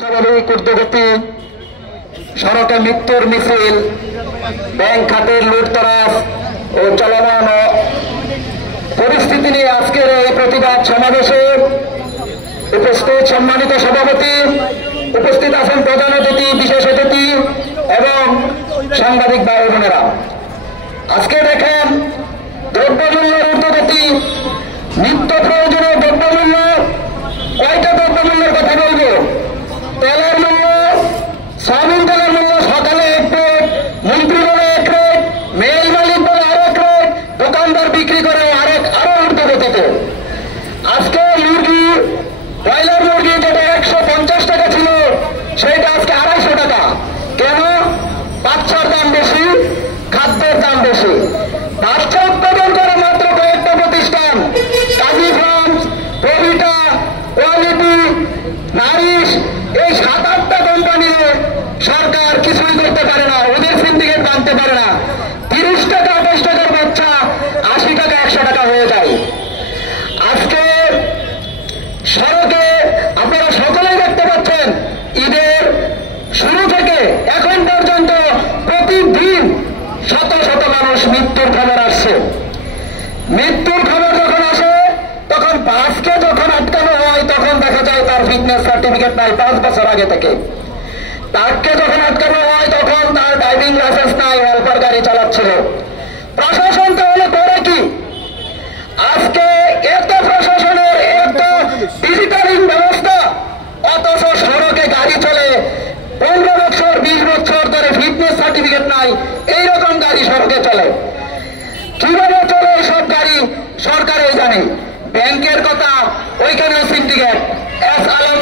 স্বাভাবিক ঊর্ধ্বগতি সড়কে মৃত্যুর মিছিল, ব্যাংক খাতের লুটতরাজ ও চলমান পরিস্থিতি নিয়ে আজকের এই প্রতিবাদ সমাবেশে উপস্থিত সম্মানিত সভাপতি, উপস্থিত আছেন প্রধান অতিথি, বিশেষ অতিথি এবং সাংবাদিক ভাই বোনেরা। আজকে দেখেন দ্রব্যমূল্যের ঊর্ধ্বগতি, নিত্য প্রয়োজনীয় দ্রব্যমূল্য। কয়টা দ্রব্যমূল্যের কথা বলবো? তেলের মূল্য, সয়াবিন তেলের মূল্য সকালে এক রেট, মন্ত্রী বলে এক রেট, মেল মালিক বলে আরেক রেট, দোকানদার বিক্রি করে আরো ঊর্ধ্বগতিতে। আজকে মুরগি, ব্রয়লার মুরগি যেটা 150 টাকা ছিল সেটা আজকে 250 টাকা। কেন? বাচ্চার দাম বেশি, খাদ্যের দাম বেশি। বাচ্চা উৎপাদন করে মাত্র কয়েকটা প্রতিষ্ঠান, কাজী ফার্মস, প্রভিটা, কোয়ালিটি, নারিশ, এই 7-8টা কোম্পানি সরকার কিছুই করতে পারে না, ওদের সিন্ডিকেট বানতে পারে না। 30 টাকা 28 টাকার বাচ্চা 80 টাকা 100 টাকা হয়ে যায়। আজকে সড়কে আপনারা সকলেই দেখতে পাচ্ছেন, ঈদের শুরু থেকে এখন পর্যন্ত প্রতিদিন শত শত মানুষ মৃত্যুর খবর আসছে। মৃত্যুর খবর যখন আসে তখন বাসকে যখন আটকানো হয় তখন দেখা যায় তার ফিটনেস সার্টিফিকেট নাই 5 বছর আগে থেকে। তাকে যখন আটকানো হয় তখন তার ড্রাইভিং লাইসেন্স নাই, হেল্পার গাড়ি চালাচ্ছিল। প্রশাসন তাহলে করে কি? আজকে এত প্রশাসনের এত ডিজিটালিং ব্যবস্থা, অথচ সড়কে গাড়ি চলে 15 বছর 20 বছর ধরে ফিটনেস সার্টিফিকেট নাই, এইরকম গাড়ি সড়কে চলে। কিভাবে চলে সব গাড়ি সরকারই জানে। ব্যাংকের কথা, ওইখানেও সিন্ডিকেট। এস আলম